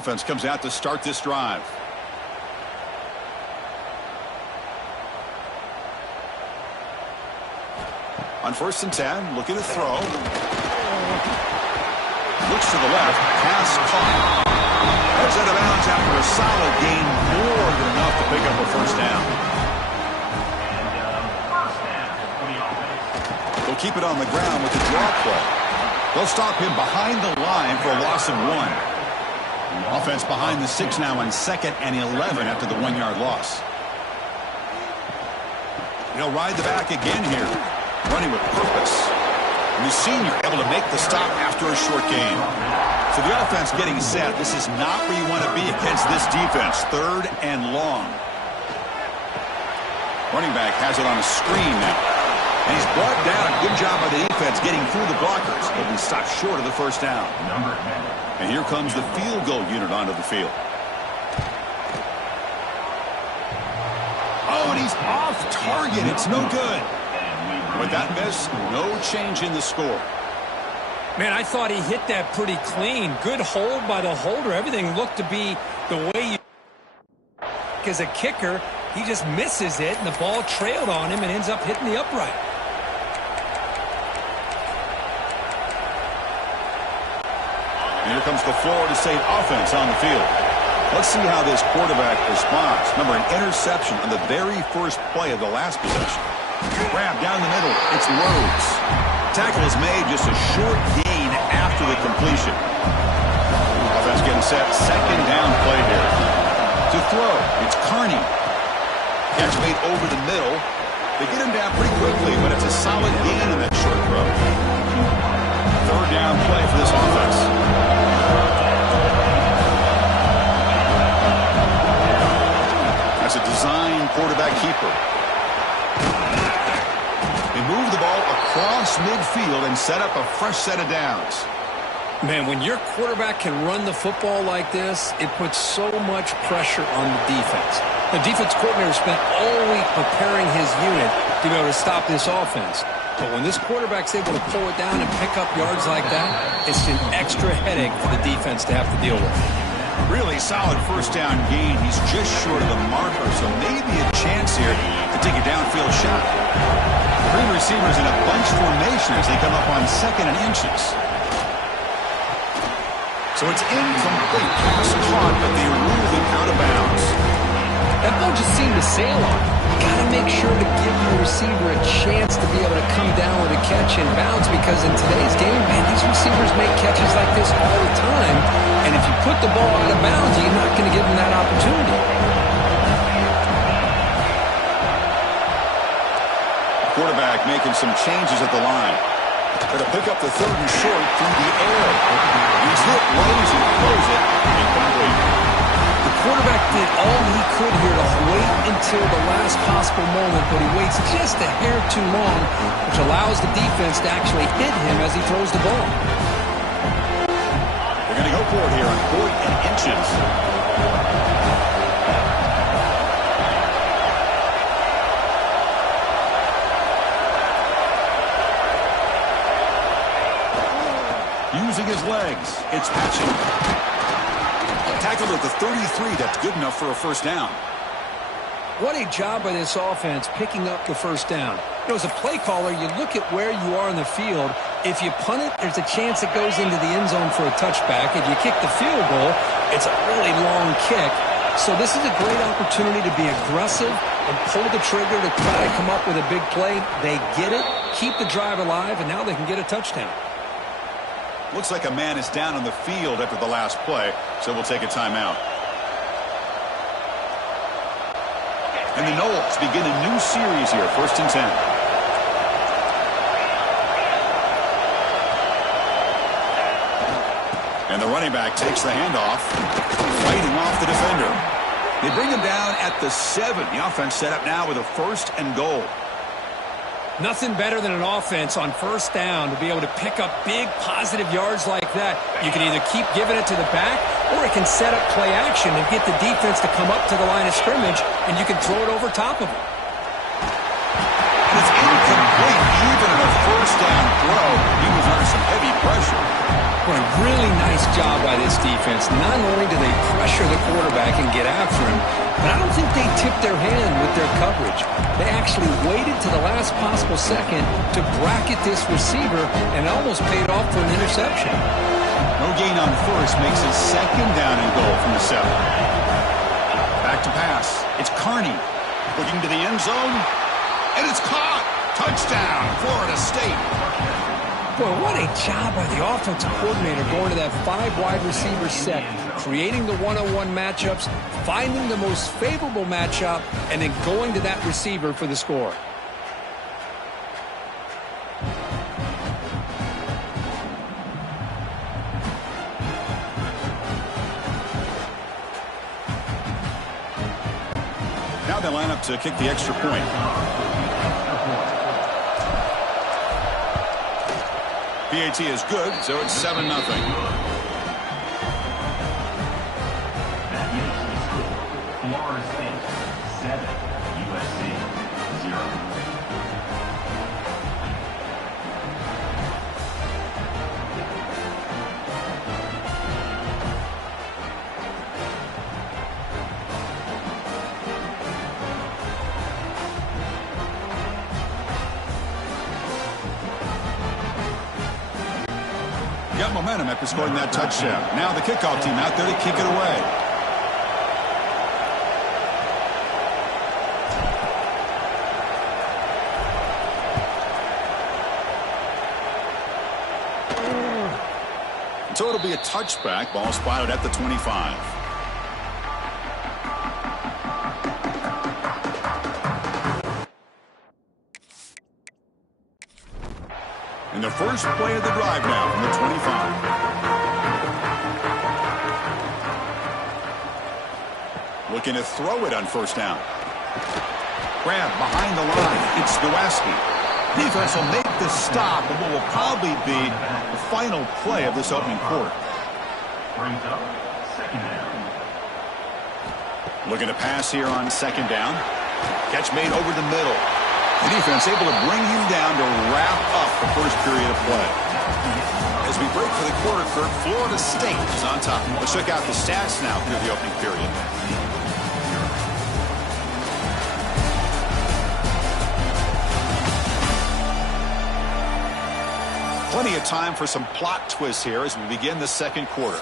offense comes out to start this drive. On 1st and 10, looking to throw. Looks to the left. Pass caught. Heads out of bounds after a solid gain. More than enough to pick up a first down. They'll keep it on the ground with the draw play. They'll stop him behind the line for a loss of 1. Offense behind the 6 now on 2nd and 11 after the 1-yard loss. He'll ride the back again here. Running with purpose. And the senior able to make the stop after a short gain. So the offense getting set. This is not where you want to be against this defense. 3rd and long. Running back has it on a screen now. And he's brought down. Good job by the defense getting through the blockers. But we stopped short of the first down. And here comes the field goal unit onto the field. Oh, and he's off target. It's no good. With that miss, no change in the score. Man, I thought he hit that pretty clean. Good hold by the holder. Everything looked to be the way you... As a kicker, he just misses it, and the ball trailed on him and ends up hitting the upright. And here comes the Florida State offense on the field. Let's see how this quarterback responds. Remember, an interception on the very first play of the last possession. Grab down the middle. It's Rhodes. Tackle is made, just a short gain after the completion. Offense getting set. 2nd down play here. To throw, it's Carney. Catch made over the middle. They get him down pretty quickly, but it's a solid gain in that short throw. 3rd down play for this offense. That's a design quarterback keeper. Move the ball across midfield and set up a fresh set of downs. Man, when your quarterback can run the football like this, it puts so much pressure on the defense. The defense coordinator spent all week preparing his unit to be able to stop this offense. But when this quarterback's able to pull it down and pick up yards like that, it's an extra headache for the defense to have to deal with. Really solid first down gain. He's just short of the marker, so maybe a chance here to take a downfield shot. 3 receivers in a bunch formation as they come up on 2nd and inches. So it's incomplete. Pass caught, but they ruled it out of bounds. That ball just seemed to sail on. You got to make sure to give your receiver a chance to be able to come down with a catch and bounce, because in today's game, man, these receivers make catches like this all the time. And if you put the ball out of bounds, you're not going to give them that opportunity. Quarterback making some changes at the line. Going to pick up the 3rd and short through the air. He's hit right as he throws it. Incomplete. The quarterback did all he could here to wait until the last possible moment, but he waits just a hair too long, which allows the defense to actually hit him as he throws the ball. They're going to go for it here on 4th and inches. Using his legs, it's Patchen. Tackled at the 33, that's good enough for a first down. What a job by this offense picking up the first down. You know, as a play caller, you look at where you are in the field. If you punt it, there's a chance it goes into the end zone for a touchback. If you kick the field goal, it's a really long kick. So this is a great opportunity to be aggressive and pull the trigger to try to come up with a big play. They get it, keep the drive alive, and now they can get a touchdown. Looks like a man is down on the field after the last play, so we'll take a timeout. And the Noles begin a new series here, 1st and 10. And the running back takes the handoff, fighting off the defender. They bring him down at the 7. The offense set up now with a 1st and goal. Nothing better than an offense on first down to be able to pick up big positive yards like that. You can either keep giving it to the back, or it can set up play action and get the defense to come up to the line of scrimmage, and you can throw it over top of them. And it's incomplete even in a first down throw. He was under some heavy pressure. What a really nice job by this defense. Not only do they pressure the quarterback and get after him, but I don't think they tipped their hand with their coverage. They actually waited to the last possible second to bracket this receiver, and it almost paid off for an interception. No gain on first makes it second down and goal from the 7. Back to pass. It's Carney looking to the end zone, and it's caught. Touchdown, Florida State. Boy, what a job by the offensive coordinator going to that 5 wide receiver set, creating the one-on-one matchups, finding the most favorable matchup, and then going to that receiver for the score. Now they line up to kick the extra point. PAT is good, so it's 7-0. Florida State 7, USC 0. Got momentum after scoring that touchdown. Now the kickoff team out there to kick it away. So it'll be a touchback. Ball spotted at the 25. And the first play of the drive now from the 25. Looking to throw it on first down. Grab behind the line. It's Nowaski. Defense will make the stop of what will probably be the final play of this opening quarter. Brings up second down. Looking to pass here on second down. Catch made over the middle. The defense able to bring him down to wrap up the first period of play. As we break for the quarter, Kirk, Florida State is on top. Let's check out the stats now through the opening period. Plenty of time for some plot twists here as we begin the second quarter.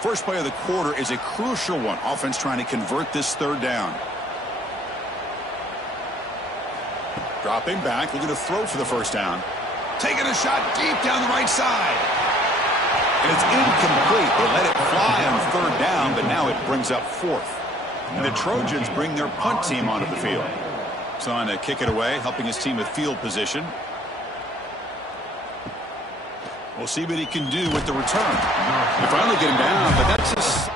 First play of the quarter is a crucial one. Offense trying to convert this third down. Dropping back, looking to throw for the first down. Taking a shot deep down the right side. And it's incomplete. They let it fly on third down, but now it brings up fourth. And the Trojans bring their punt team onto the field. So on to kick it away, helping his team with field position. We'll see what he can do with the return. They finally get him down, but that's just...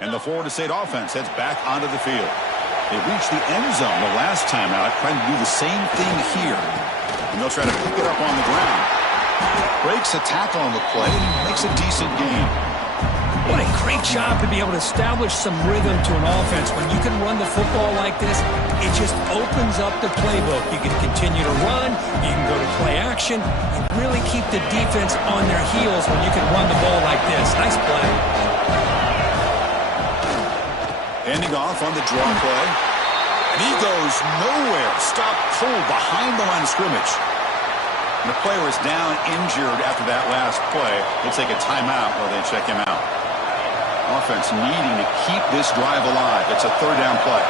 And the Florida State offense heads back onto the field. They reached the end zone the last time out, trying to do the same thing here. And they'll try to pick it up on the ground. Breaks a tackle on the play and makes a decent gain. What a great job to be able to establish some rhythm to an offense. When you can run the football like this, it just opens up the playbook. You can continue to run. You can go to play action. You really keep the defense on their heels when you can run the ball like this. Nice play. Handing off on the draw play. And he goes nowhere. Stop cold behind the line of scrimmage. And the player is down injured after that last play. They'll take a timeout while they check him out. Offense needing to keep this drive alive. It's a third down play.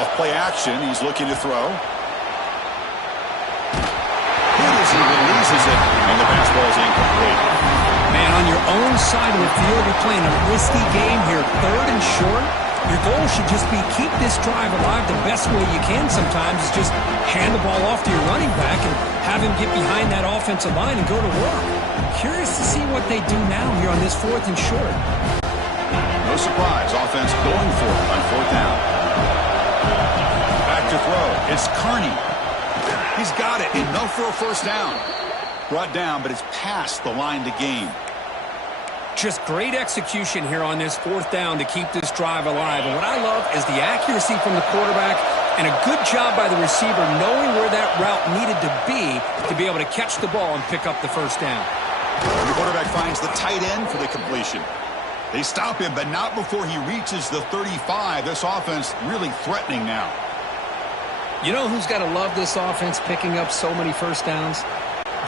Off play action. He's looking to throw. Hit as he releases it, and the pass ball is incomplete. Man, on your own side of the field, you're playing a risky game here. Third and short. Your goal should just be keep this drive alive the best way you can sometimes is just hand the ball off to your running back and have him get behind that offensive line and go to work. Curious to see what they do now here on this fourth and short. No surprise, offense going for it on fourth down. Back to throw. It's Carney. He's got it. Enough for a first down. Brought down, but it's past the line to gain. Just great execution here on this fourth down to keep this drive alive. And what I love is the accuracy from the quarterback and a good job by the receiver knowing where that route needed to be able to catch the ball and pick up the first down. The quarterback finds the tight end for the completion. They stop him, but not before he reaches the 35. This offense really threatening now. You know who's got to love this offense picking up so many first downs?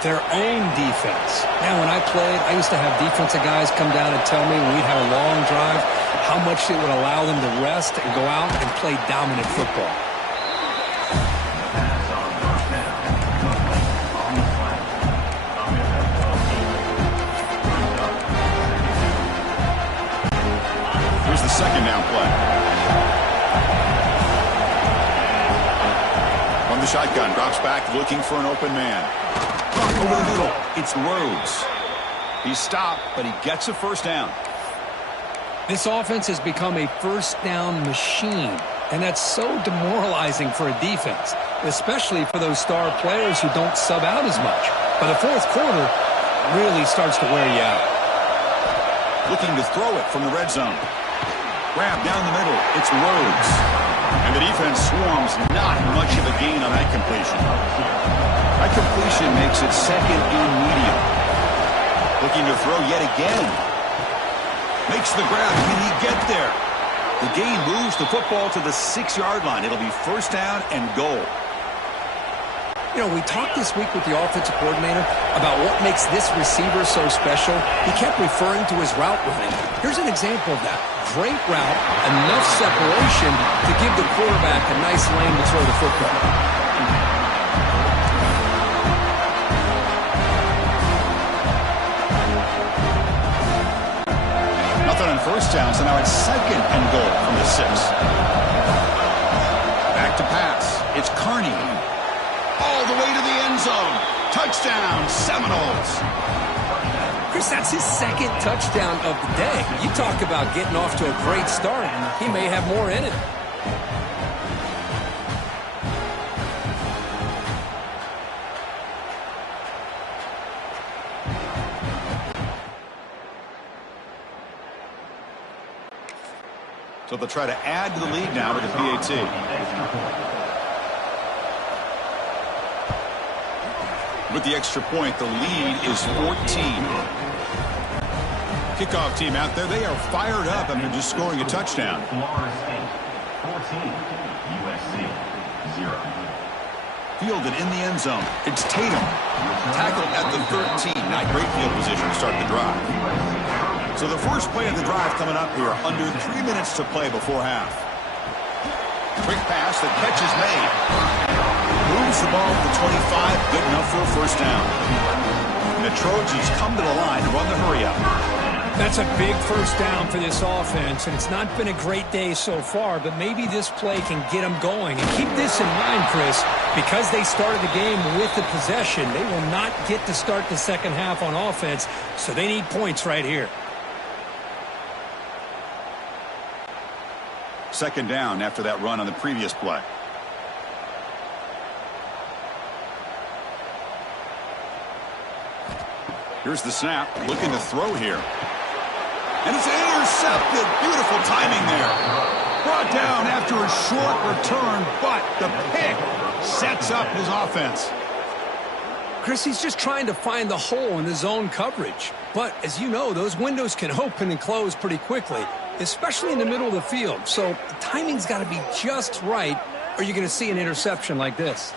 Their own defense. Now, when I played, I used to have defensive guys come down and tell me when we'd have a long drive how much it would allow them to rest and go out and play dominant football. Here's the second down play. From the shotgun, drops back looking for an open man. Over the middle, it's Rhodes. He's stopped, but he gets a first down. This offense has become a first down machine, and that's so demoralizing for a defense, especially for those star players who don't sub out as much. But the fourth quarter really starts to wear you out. Looking to throw it from the red zone. Grab down the middle, it's Rhodes. And the defense swarms, not much of a gain on that completion. That completion makes it second and medium. Looking to throw yet again. Makes the grab. Can he get there? The gain moves the football to the 6-yard line. It'll be first down and goal. You know, we talked this week with the offensive coordinator about what makes this receiver so special. He kept referring to his route running. Here's an example of that. Great route, enough separation to give the quarterback a nice lane to throw the football. Nothing on first down, so now it's second and goal from the 6. Back to pass. It's Carney. All the way to the end zone. Touchdown, Seminoles. Chris, that's his second touchdown of the day. You talk about getting off to a great start. He may have more in it. So they'll try to add to the lead now with the PAT. With the extra point, the lead is 14. Kickoff team out there, they are fired up after just scoring a touchdown. Florida State 14, USC 0. Fielded in the end zone. It's Tatum. Tackled at the 13. Not great field position to start the drive. So the first play of the drive coming up here, under 3 minutes to play before half. Quick pass, the catch is made. Moves the ball to the 25, good enough for a first down. And the Trojans come to the line to run the hurry up. That's a big first down for this offense, and it's not been a great day so far, but maybe this play can get them going. And keep this in mind, Chris, because they started the game with the possession, they will not get to start the second half on offense, so they need points right here. Second down after that run on the previous play. Here's the snap, looking to throw here. And it's intercepted. Beautiful timing there. Brought down after a short return, but the pick sets up his offense. Chris, he's just trying to find the hole in the zone coverage. But as you know, those windows can open and close pretty quickly, especially in the middle of the field. So the timing's got to be just right, or you're going to see an interception like this.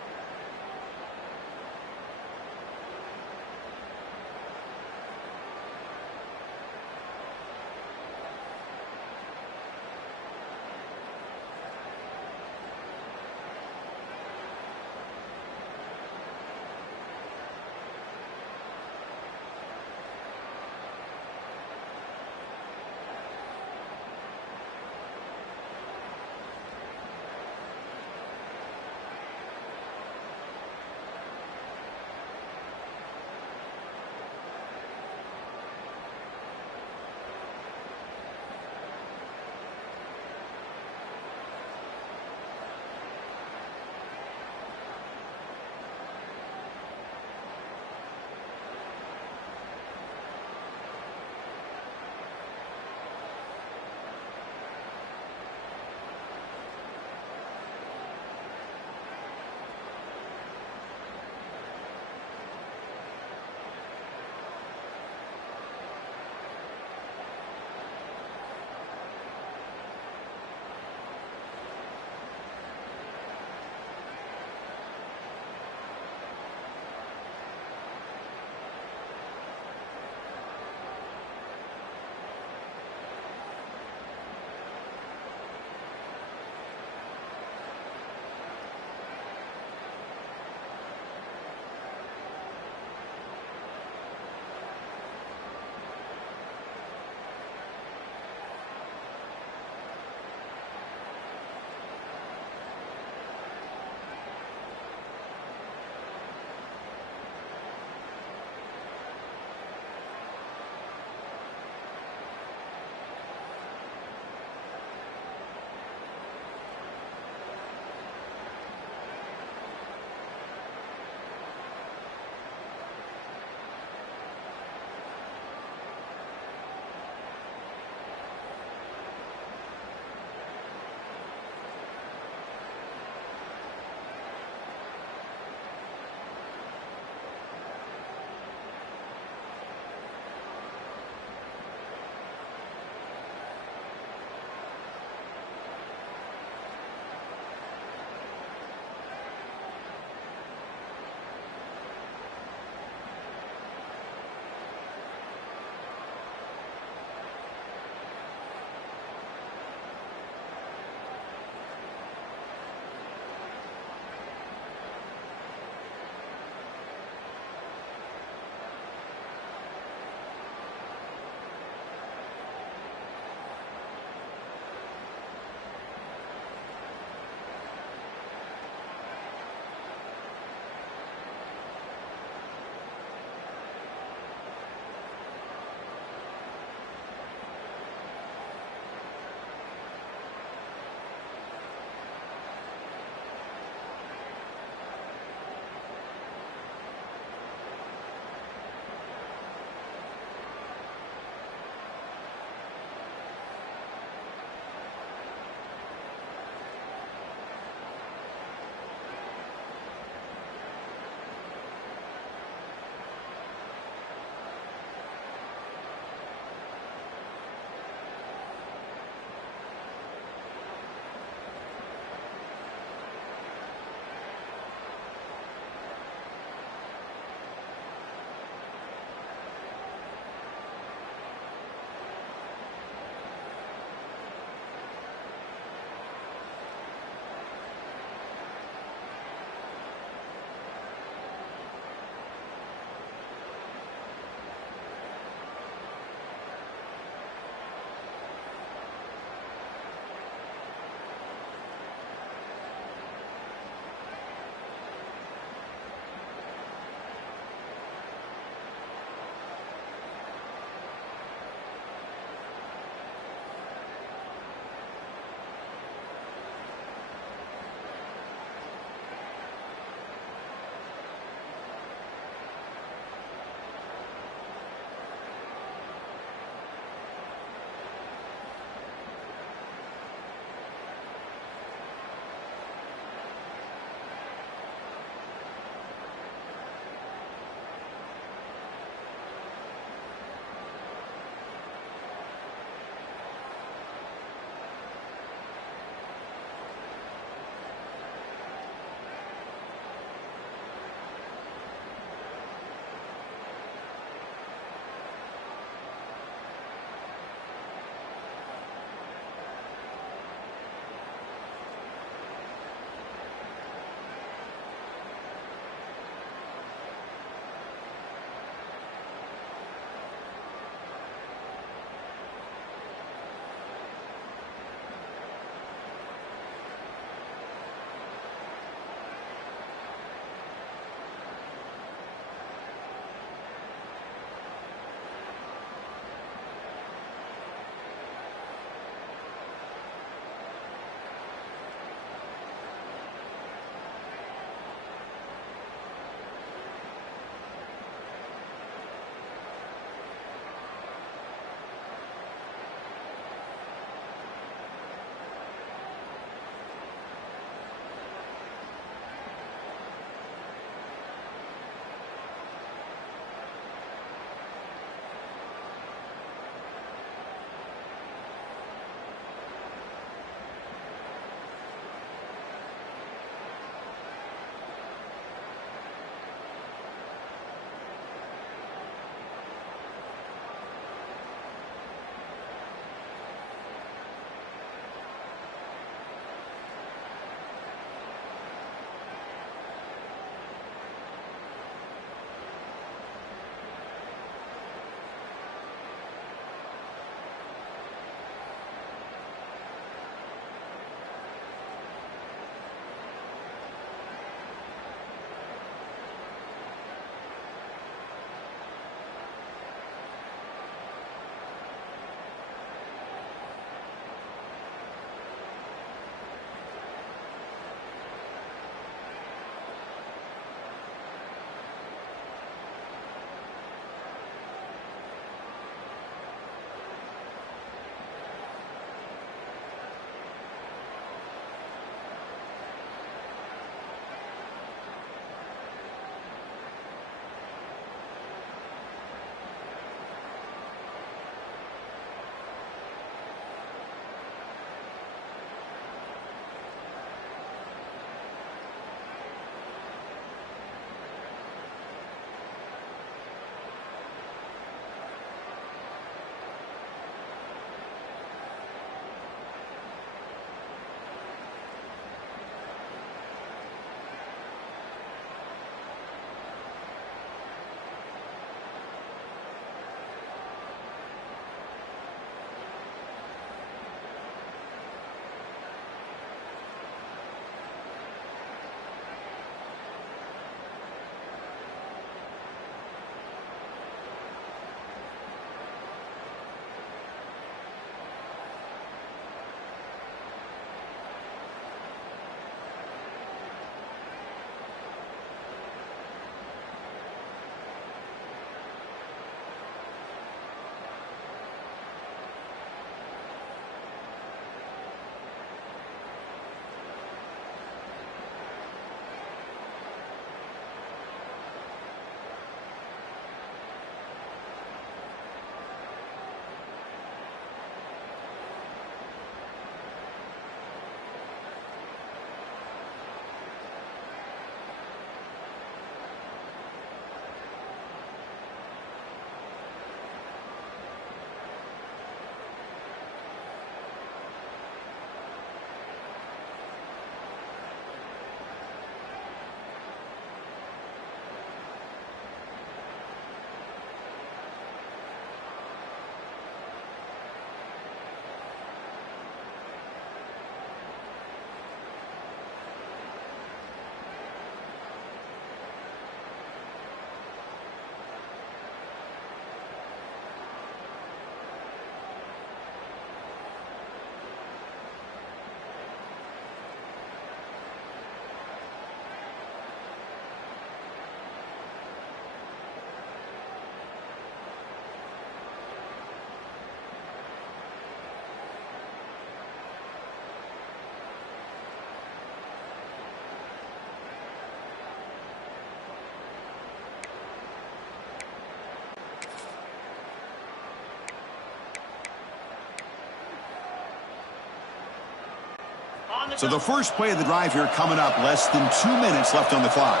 So the first play of the drive here coming up, less than 2 minutes left on the clock.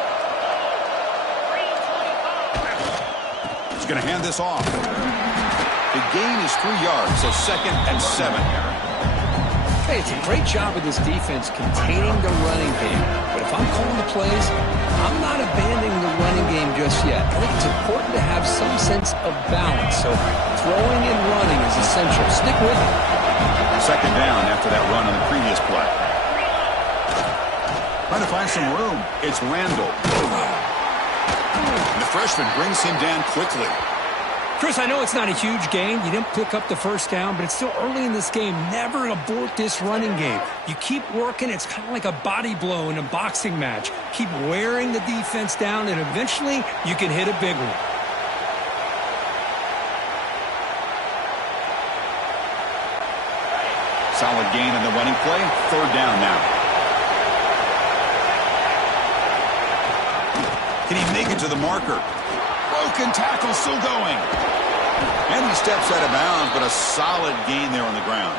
He's going to hand this off. The gain is 3 yards, so 2nd and 7. Hey, it's a great job of this defense containing the running game. But if I'm calling the plays, I'm not abandoning the running game just yet. I think it's important to have some sense of balance. So throwing and running is essential. Stick with it. 2nd down after that run on the previous play. Trying to find some room. It's Randall. And the freshman brings him down quickly. Chris, I know it's not a huge gain. You didn't pick up the first down, but it's still early in this game. Never abort this running game. You keep working. It's kind of like a body blow in a boxing match. Keep wearing the defense down, and eventually you can hit a big one. Solid gain on the running play. 3rd down now. Can he make it to the marker? Broken tackle still going. And he steps out of bounds, but a solid gain there on the ground.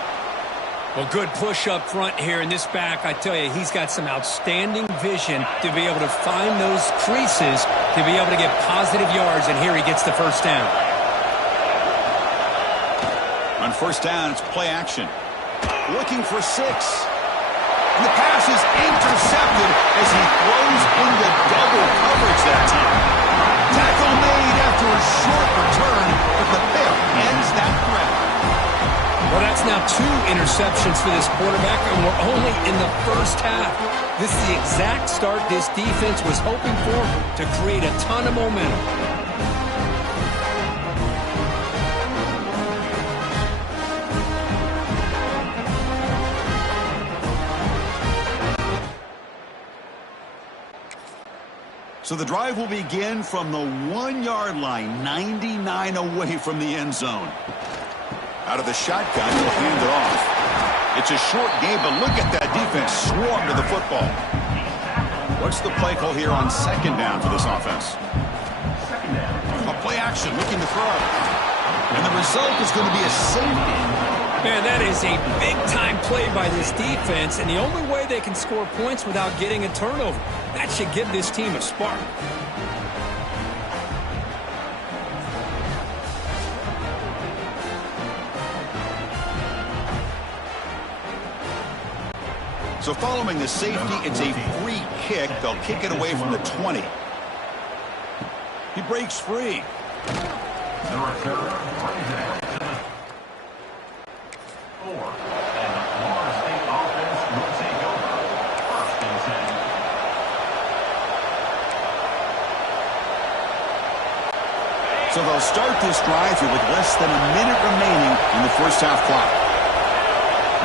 Well, good push up front here, and this back, I tell you, he's got some outstanding vision to be able to find those creases, to be able to get positive yards, and here he gets the first down. On 1st down, it's play action. Looking for 6. And the pass is intercepted as he throws into double coverage that time. Tackle made after a short return, but the pick ends that threat. Well, that's now 2 interceptions for this quarterback, and we're only in the first half. This is the exact start this defense was hoping for to create a ton of momentum. So the drive will begin from the 1-yard line, 99 away from the end zone. Out of the shotgun, he'll hand it off. It's a short game, but look at that defense swarm to the football. What's the play call here on 2nd down for this offense? A play action, looking to throw. And the result is going to be a safety. Man, that is a big-time play by this defense, and the only way they can score points without getting a turnover. That should give this team a spark. So following the safety, it's a free kick. They'll kick it away from the 20. He breaks free. Number 4, and the Florida State offense will take over. 1st and 10. So they'll start this drive here with less than a minute remaining in the first half clock.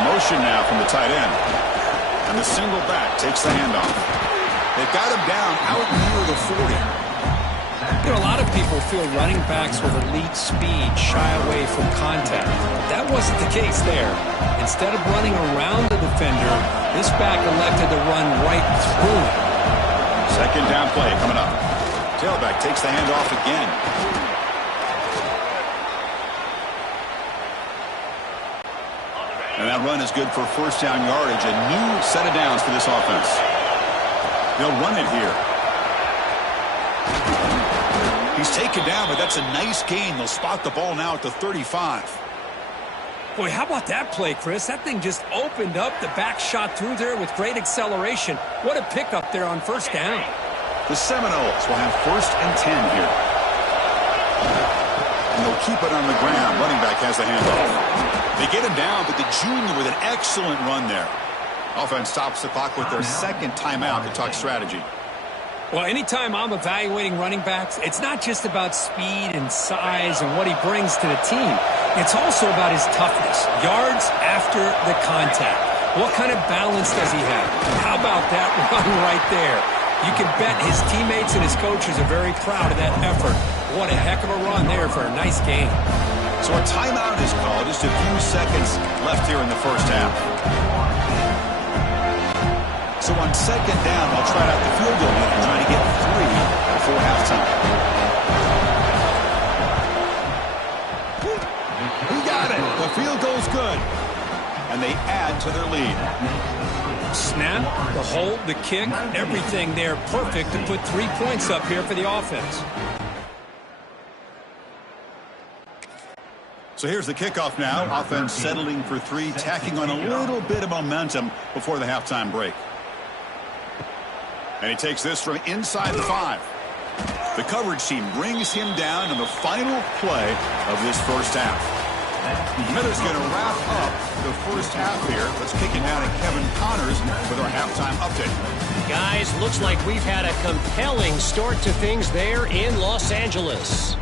Motion now from the tight end. And the single back takes the handoff. They've got him down out near the 40. You know, a lot of people feel running backs with elite speed shy away from contact. But that wasn't the case there. Instead of running around the defender, this back elected to run right through him. 2nd down play coming up. Tailback takes the handoff again. And that run is good for 1st down yardage. A new set of downs for this offense. They'll run it here. He's taken down, but that's a nice gain. They'll spot the ball now at the 35. Boy, how about that play, Chris? That thing just opened up. The back shot through there with great acceleration. What a pickup there on 1st down. The Seminoles will have 1st and 10 here. And they'll keep it on the ground. Running back has the handoff. They get him down, but the junior with an excellent run there. Offense stops the clock with their 2nd timeout to talk strategy. Well, anytime I'm evaluating running backs, it's not just about speed and size and what he brings to the team. It's also about his toughness, yards after the contact. What kind of balance does he have? How about that run right there? You can bet his teammates and his coaches are very proud of that effort. What a heck of a run there for a nice game. So a timeout is called. Just a few seconds left here in the first half. So on 2nd down, they'll try out the field goal and try to get 3 before halftime. He got it. The field goal's good. And they add to their lead. snap, the hold, the kick, everything there perfect to put 3 points up here for the offense. So here's the kickoff now. Offense settling for 3, tacking on a little bit of momentum before the halftime break. And he takes this from inside the 5. The coverage team brings him down in the final play of this first half. Miller's going to wrap up the first half here. Let's kick it down to Kevin Connors with our halftime update. Guys, looks like we've had a compelling start to things there in Los Angeles.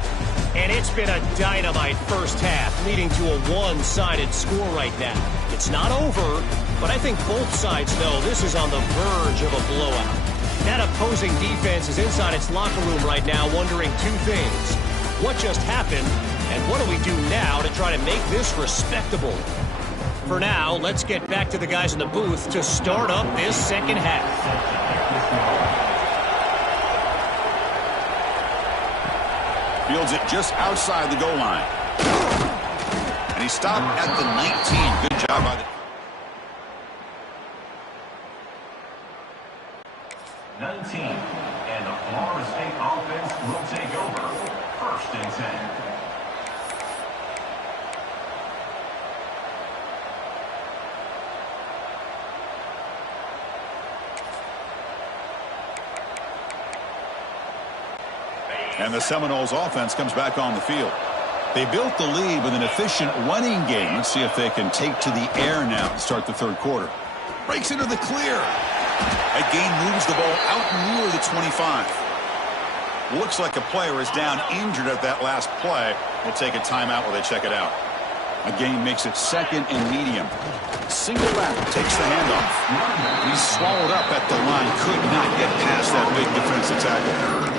And it's been a dynamite first half, leading to a one-sided score right now. It's not over, but I think both sides know this is on the verge of a blowout. That opposing defense is inside its locker room right now wondering 2 things. What just happened, and what do we do now to try to make this respectable? For now, let's get back to the guys in the booth to start up this second half. Fields it just outside the goal line. And he stopped at the 19. Good job by the... 19, and the Florida State offense will take over. 1st and 10. And the Seminoles offense comes back on the field. They built the lead with an efficient running game. Let's see if they can take to the air now to start the 3rd quarter. Breaks into the clear. That gain moves the ball out near the 25. Looks like a player is down injured at that last play. We'll take a timeout while they check it out. A gain makes it 2nd and medium. Single back takes the handoff. He's swallowed up at the line. Could not get past that big defensive tackle.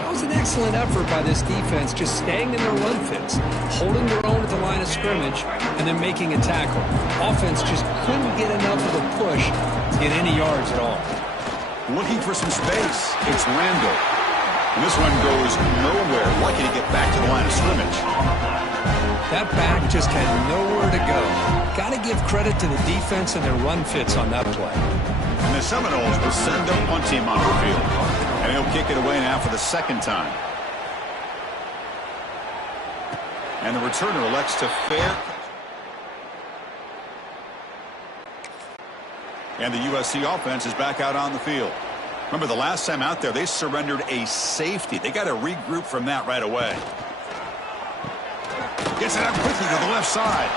That was an excellent effort by this defense, just staying in their run fits, holding their own at the line of scrimmage, and then making a tackle. Offense just couldn't get enough of a push to get any yards at all. Looking for some space. It's Randall. And this one goes nowhere. Lucky to get back to the line of scrimmage. That back just had nowhere to go. Got to give credit to the defense and their run fits on that play. And the Seminoles will send their punt team on the field. And he'll kick it away now for the 2nd time. And the returner elects to fair. And the USC offense is back out on the field. Remember, the last time out there, they surrendered a safety. They got to regroup from that right away. Gets it out quickly to the left side.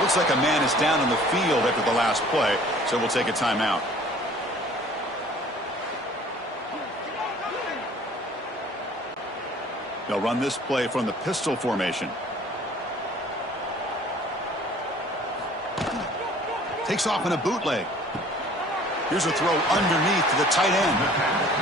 Looks like a man is down on the field after the last play, so we'll take a timeout. They'll run this play from the pistol formation. Takes off in a bootleg. Here's a throw underneath to the tight end.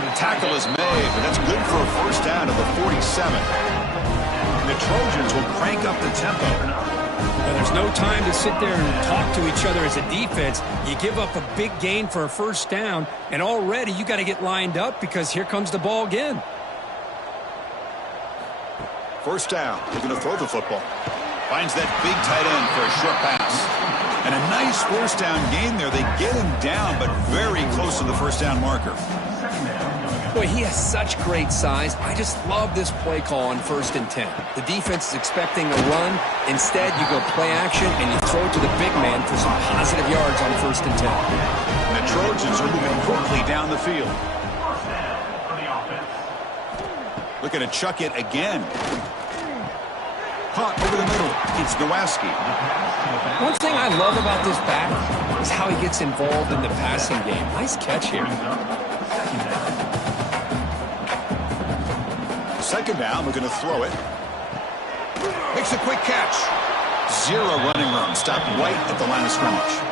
The tackle is made, but that's good for a 1st down to the 47. And the Trojans will crank up the tempo. Now, there's no time to sit there and talk to each other as a defense. You give up a big gain for a 1st down, and already you got to get lined up because here comes the ball again. 1st down. They're going to throw the football. Finds that big tight end for a short pass. And a nice 1st down gain there. They get him down, but very close to the 1st down marker. Boy, he has such great size. I just love this play call on 1st and 10. The defense is expecting a run. Instead, you go play action, and you throw to the big man for some positive yards on 1st and 10. And the Trojans are moving quickly down the field. Looking to chuck it again. Caught over the middle. It's Nowacki. One thing I love about this back is how he gets involved in the passing game. Nice catch here. 2nd down, we're going to throw it. Makes a quick catch. 0 running room. Stopped right at the line of scrimmage.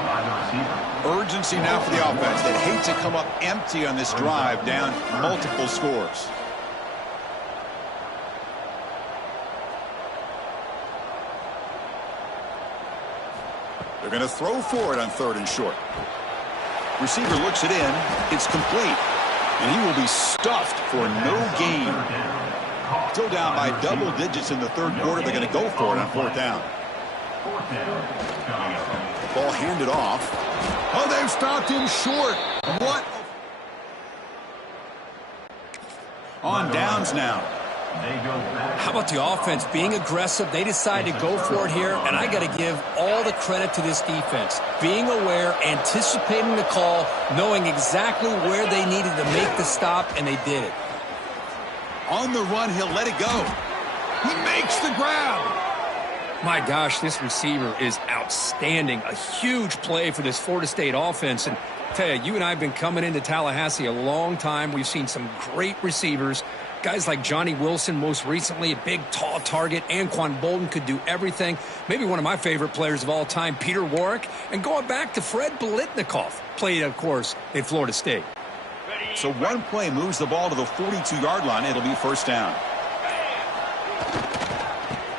Urgency now for the offense. They'd hate to come up empty on this drive, down multiple scores. They're going to throw for it on 3rd and short. Receiver looks it in. It's complete. And he will be stuffed for no gain. Still down by double digits in the 3rd quarter. They're going to go for it on 4th down. Ball handed off. Oh, they've stopped him short. What? On downs now. How about the offense being aggressive? They decide to go for it here, and I got to give all the credit to this defense. Being aware, anticipating the call, knowing exactly where they needed to make the stop, and they did it. On the run, he'll let it go. He makes the grab. My gosh, this receiver is outstanding. A huge play for this Florida State offense. And I tell you, you and I have been coming into Tallahassee a long time. We've seen some great receivers. Guys like Johnny Wilson, most recently, a big, tall target. Anquan Bolden could do everything. Maybe one of my favorite players of all time, Peter Warrick. And going back to Fred Biletnikoff, played, of course, at Florida State. So one play moves the ball to the 42-yard line. It'll be first down.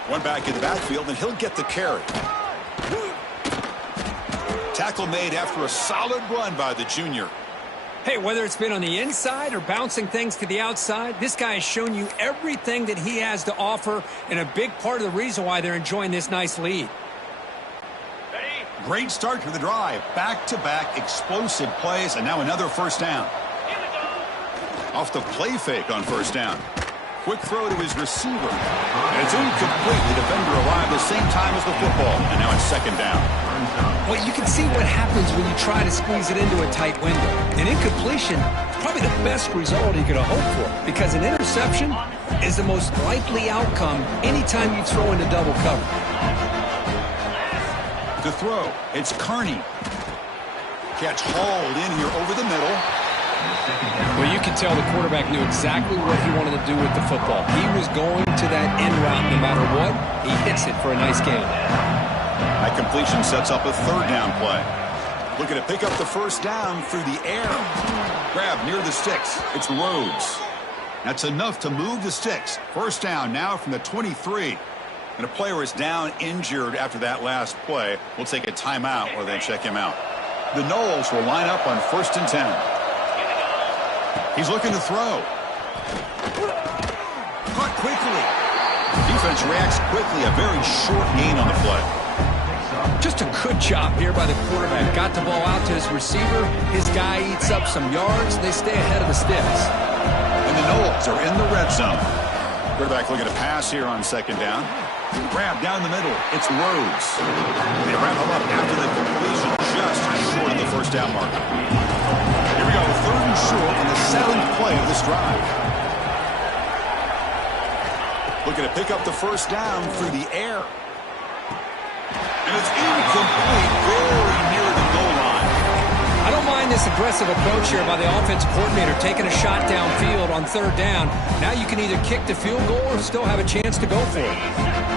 One back in the backfield, and he'll get the carry. Tackle made after a solid run by the junior. Hey, whether it's been on the inside or bouncing things to the outside, this guy has shown you everything that he has to offer, and a big part of the reason why they're enjoying this nice lead. Great start to the drive. Back-to-back explosive plays, and now another first down. Off the play fake on first down. Quick throw to his receiver. And it's incomplete. The defender arrived the same time as the football, and now it's second down. Well, you can see what happens when you try to squeeze it into a tight window. An incompletion, probably the best result you could have hoped for, because an interception is the most likely outcome anytime you throw into double cover. To throw, it's Carney. Catch hauled in here over the middle. Well, you can tell the quarterback knew exactly what he wanted to do with the football. He was going to that end route no matter what. He hits it for a nice gain. That completion sets up a third down play. Looking to pick up the first down through the air. Grab near the sticks. It's Rhodes. That's enough to move the sticks. First down now from the 23. And a player is down injured after that last play. We'll take a timeout or they check him out. The Noles will line up on 1st and 10. He's looking to throw. Caught quickly. Defense reacts quickly. A very short gain on the play. Just a good job here by the quarterback. Got the ball out to his receiver. His guy eats up some yards. They stay ahead of the sticks. And the Noles are in the red zone. Quarterback looking to pass here on second down. Grab down the middle. It's Rhodes. They wrap him up after the completion just short of the first down marker. Here we go, 3rd and short on the 7th play of this drive. Looking to pick up the first down through the air. And it's incomplete, very near the goal line. I don't mind this aggressive approach here by the offensive coordinator, taking a shot downfield on 3rd down. Now you can either kick the field goal or still have a chance to go for it.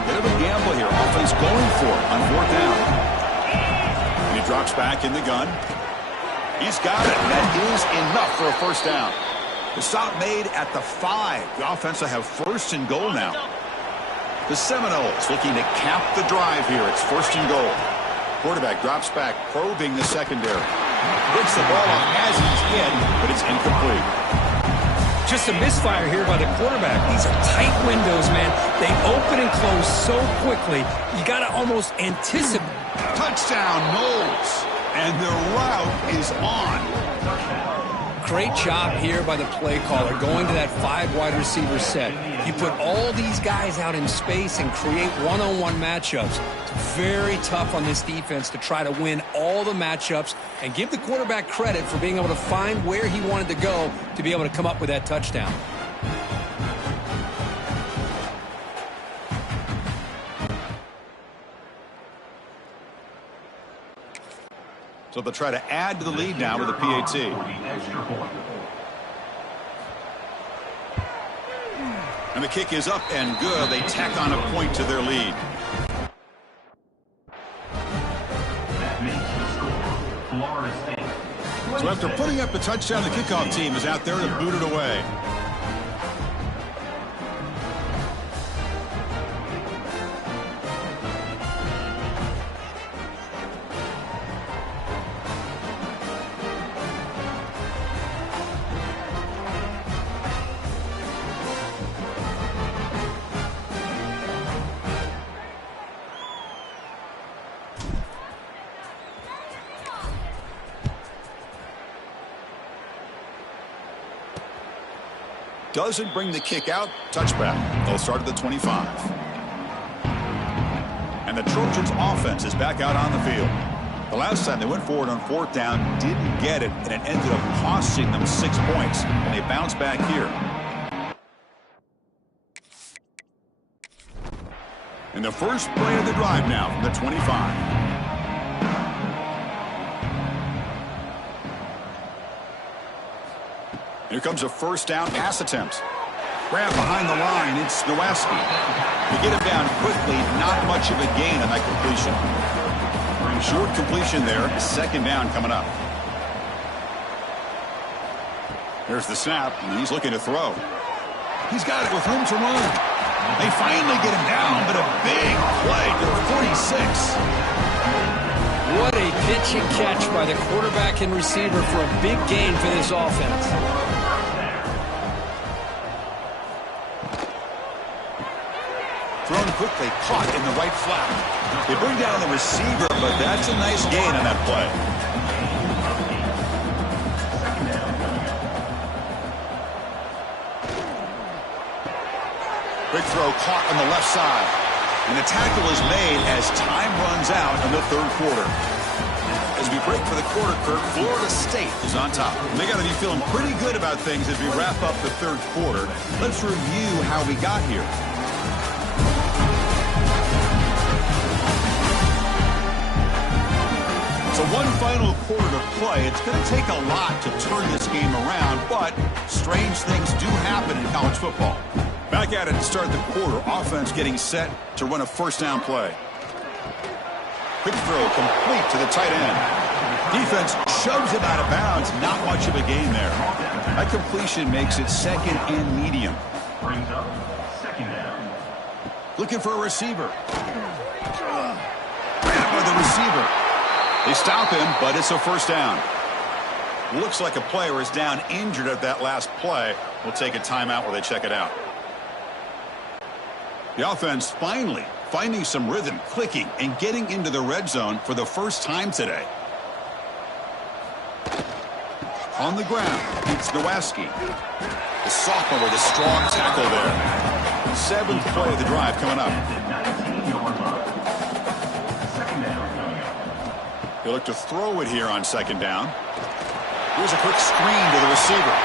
Bit of a gamble here. Offense going for it on 4th down. And he drops back in the gun. He's got it. That is enough for a first down. The stop made at the 5. The offense will have 1st and goal now. The Seminoles looking to cap the drive here. It's 1st and goal. Quarterback drops back, probing the secondary. Breaks the ball off as he's hit, but it's incomplete. Just a misfire here by the quarterback. These are tight windows, man. They open and close so quickly. You got to almost anticipate. Touchdown, Noles. And the route is on. Great job here by the play caller, going to that 5 wide receiver set. You put all these guys out in space and create one-on-one matchups. It's very tough on this defense to try to win all the matchups and give the quarterback credit for being able to find where he wanted to go to be able to come up with that touchdown. So they'll try to add to the lead now with a PAT. And the kick is up and good. They tack on a point to their lead. So after putting up a touchdown, the kickoff team is out there to boot it away. Doesn't bring the kick out. Touchback. They'll start at the 25. And the Trojans offense is back out on the field. The last time they went forward on 4th down, didn't get it, and it ended up costing them 6 points. And they bounce back here. And the first play of the drive now from the 25. Here comes a first down pass attempt. Grab behind the line. It's Nowaski. To get him down quickly, not much of a gain on that completion. Short completion there. Second down coming up. There's the snap, and he's looking to throw. He's got it with room to run. They finally get him down, but a big play to the 46. What a pitch and catch by the quarterback and receiver for a big gain for this offense. Thrown quickly, caught in the right flat. They bring down the receiver, but that's a nice gain on that play. Quick throw caught on the left side. And the tackle is made as time runs out in the 3rd quarter. As we break for the quarter, Kirk, Florida State is on top. And they got to be feeling pretty good about things as we wrap up the 3rd quarter. Let's review how we got here. So one final quarter to play. It's going to take a lot to turn this game around, but strange things do happen in college football. Back at it to start the quarter. Offense getting set to run a first down play. Quick throw complete to the tight end. Defense shoves him out of bounds. Not much of a gain there. That completion makes it second and medium. Brings up second down. Looking for a receiver. Grab by the receiver. They stop him, but it's a first down. Looks like a player is down injured at that last play. We'll take a timeout while they check it out. The offense finally finding some rhythm, clicking, and getting into the red zone for the first time today. On the ground, it's Nowaski. The sophomore with a strong tackle there. 7th play of the drive coming up. He'll look to throw it here on second down. Here's a quick screen to the receiver.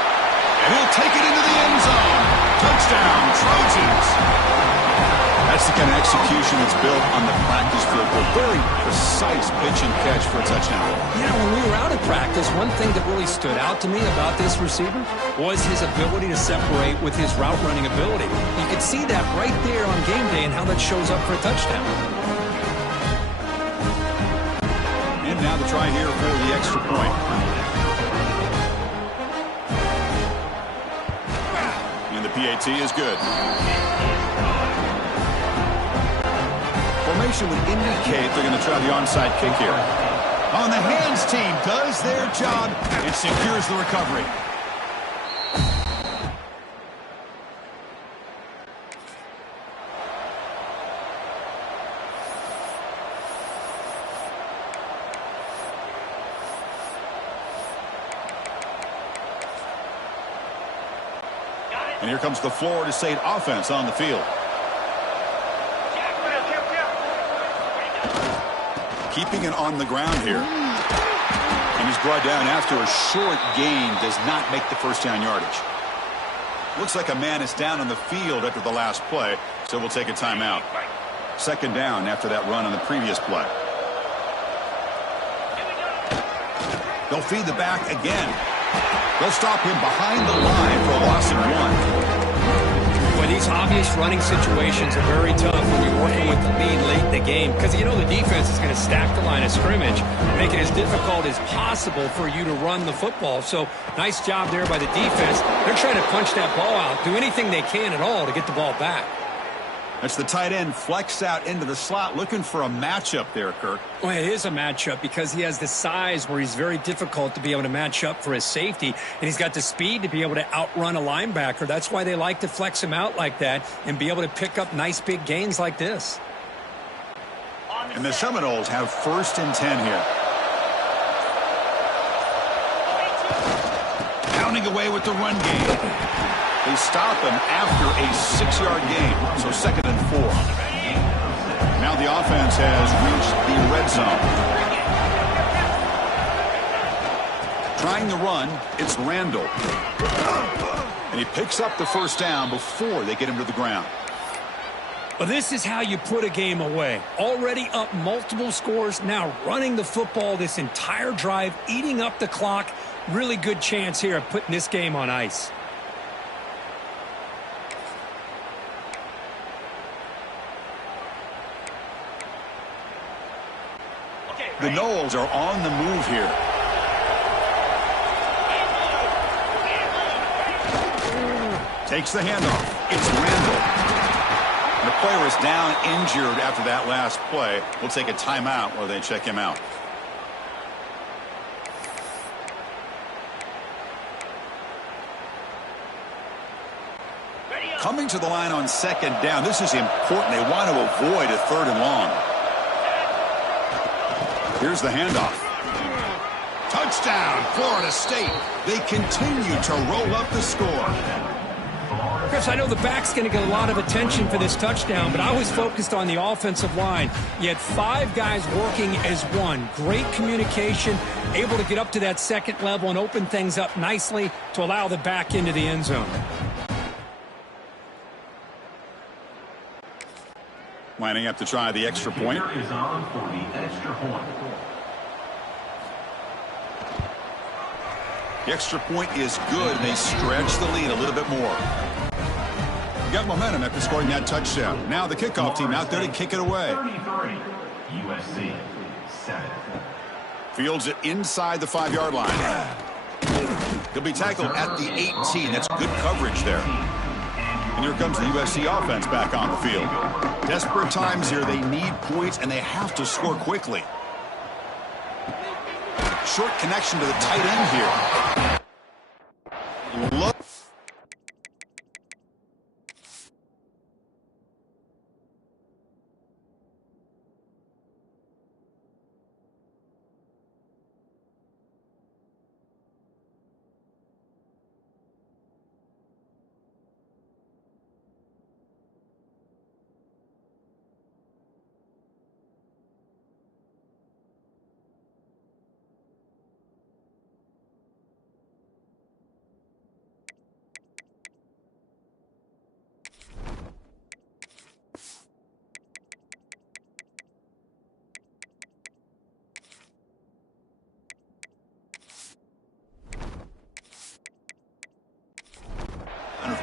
And he'll take it into the end zone. Touchdown, Trojans. That's the kind of execution that's built on the practice field. A very precise pitch and catch for a touchdown. You know, when we were out at practice, one thing that really stood out to me about this receiver was his ability to separate with his route running ability. You could see that right there on game day and how that shows up for a touchdown. And now the try here for the extra point. And the PAT is good. Formation would indicate they're going to try the onside kick here. On the hands team does their job and secures the recovery. And here comes the Florida State offense on the field. Keeping it on the ground here. And he's brought down after a short gain. Does not make the first down yardage. Looks like a man is down on the field after the last play, so we'll take a timeout. Second down after that run on the previous play. They'll feed the back again. They'll stop him behind the line for a loss of 1. Boy, these obvious running situations are very tough when you're working with the lead late in the game because you know the defense is going to stack the line of scrimmage, make it as difficult as possible for you to run the football. So nice job there by the defense. They're trying to punch that ball out, do anything they can at all to get the ball back. That's the tight end flexed out into the slot, looking for a matchup there, Kirk. Well, it is a matchup because he has the size where he's very difficult to be able to match up for his safety, and he's got the speed to be able to outrun a linebacker. That's why they like to flex him out like that and be able to pick up nice big gains like this. And the Seminoles have 1st and 10 here. Pounding away with the run game. They stop him after a 6-yard gain, so 2nd and 4. Now the offense has reached the red zone. Trying to run, it's Randall. And he picks up the first down before they get him to the ground. Well, this is how you put a game away. Already up multiple scores, now running the football this entire drive, eating up the clock. Really good chance here of putting this game on ice. The Noles are on the move here. Takes the handoff. It's Randall. The player is down injured after that last play. We'll take a timeout while they check him out. Coming to the line on 2nd down. This is important. They want to avoid a 3rd and long. Here's the handoff. Touchdown, Florida State. They continue to roll up the score. Chris, I know the back's going to get a lot of attention for this touchdown, but I was focused on the offensive line. You had 5 guys working as one. Great communication, able to get up to that 2nd level and open things up nicely to allow the back into the end zone. Lining up to try the extra point. Is on for the extra point. The extra point is good. They stretch the lead a little bit more. Got momentum after scoring that touchdown. Now the kickoff team out there to kick it away. 33, USC 7. Fields it inside the 5-yard line. He'll be tackled at the 18. That's good coverage there. And here comes the USC offense back on the field. Desperate times here. They need points, and they have to score quickly. Short connection to the tight end here. Look.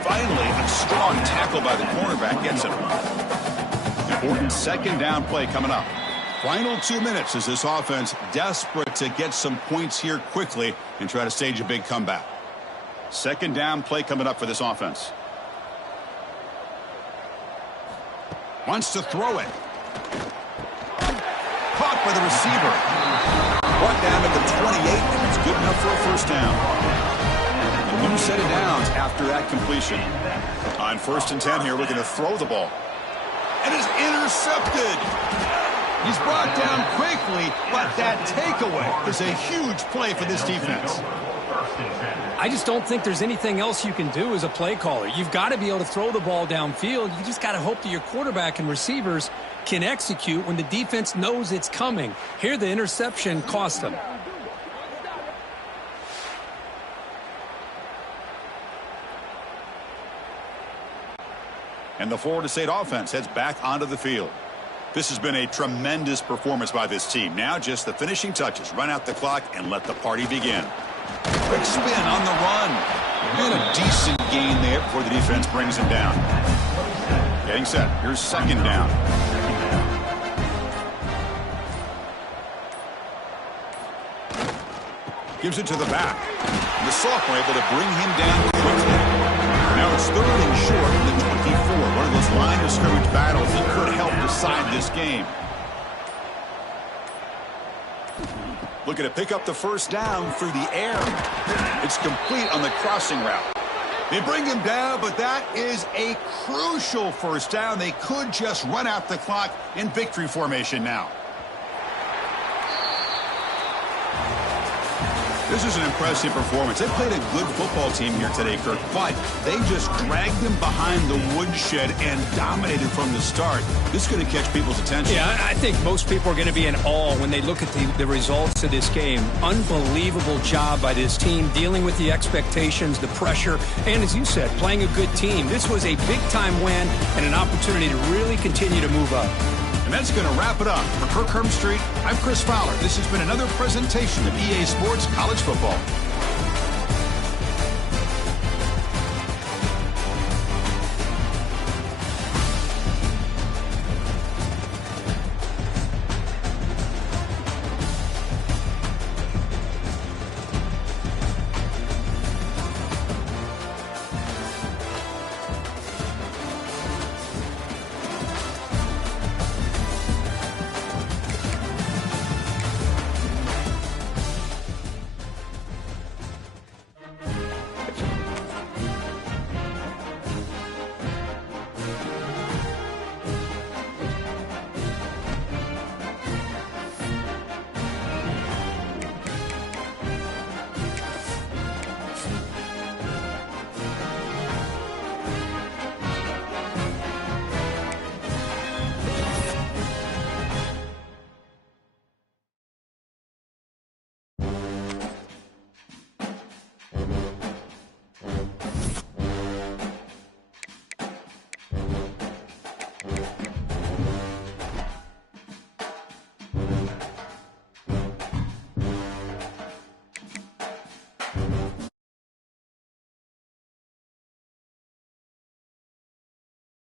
Finally, a strong tackle by the cornerback gets him. Important 2nd down play coming up. Final 2 minutes as this offense desperate to get some points here quickly and try to stage a big comeback. 2nd down play coming up for this offense. Wants to throw it. Caught by the receiver. Brought down to the 28, and it's good enough for a 1st down. New set of downs after that completion. On 1st and 10 here, looking to throw the ball. And is intercepted. He's brought down quickly, but that takeaway is a huge play for this defense. I just don't think there's anything else you can do as a play caller. You've got to be able to throw the ball downfield. You just got to hope that your quarterback and receivers can execute when the defense knows it's coming. Here, the interception cost them. And the Florida State offense heads back onto the field. This has been a tremendous performance by this team. Now just the finishing touches. Run out the clock and let the party begin. Quick spin on the run. And a decent gain there before the defense brings him down. Getting set. Here's 2nd down. Gives it to the back. And the sophomore able to bring him down quickly. Now it's 3rd and short in the 24. One of those line of scrimmage battles that could help decide this game. Looking to pick up the 1st down through the air. It's complete on the crossing route. They bring him down, but that is a crucial 1st down. They could just run out the clock in victory formation now. This is an impressive performance. They played a good football team here today, Kirk, but they just dragged them behind the woodshed and dominated from the start. This is going to catch people's attention. Yeah, I think most people are going to be in awe when they look at the results of this game. Unbelievable job by this team, dealing with the expectations, the pressure, and as you said, playing a good team. This was a big-time win and an opportunity to really continue to move up. And that's going to wrap it up. For Kirk Street, I'm Chris Fowler. This has been another presentation of EA Sports College Football.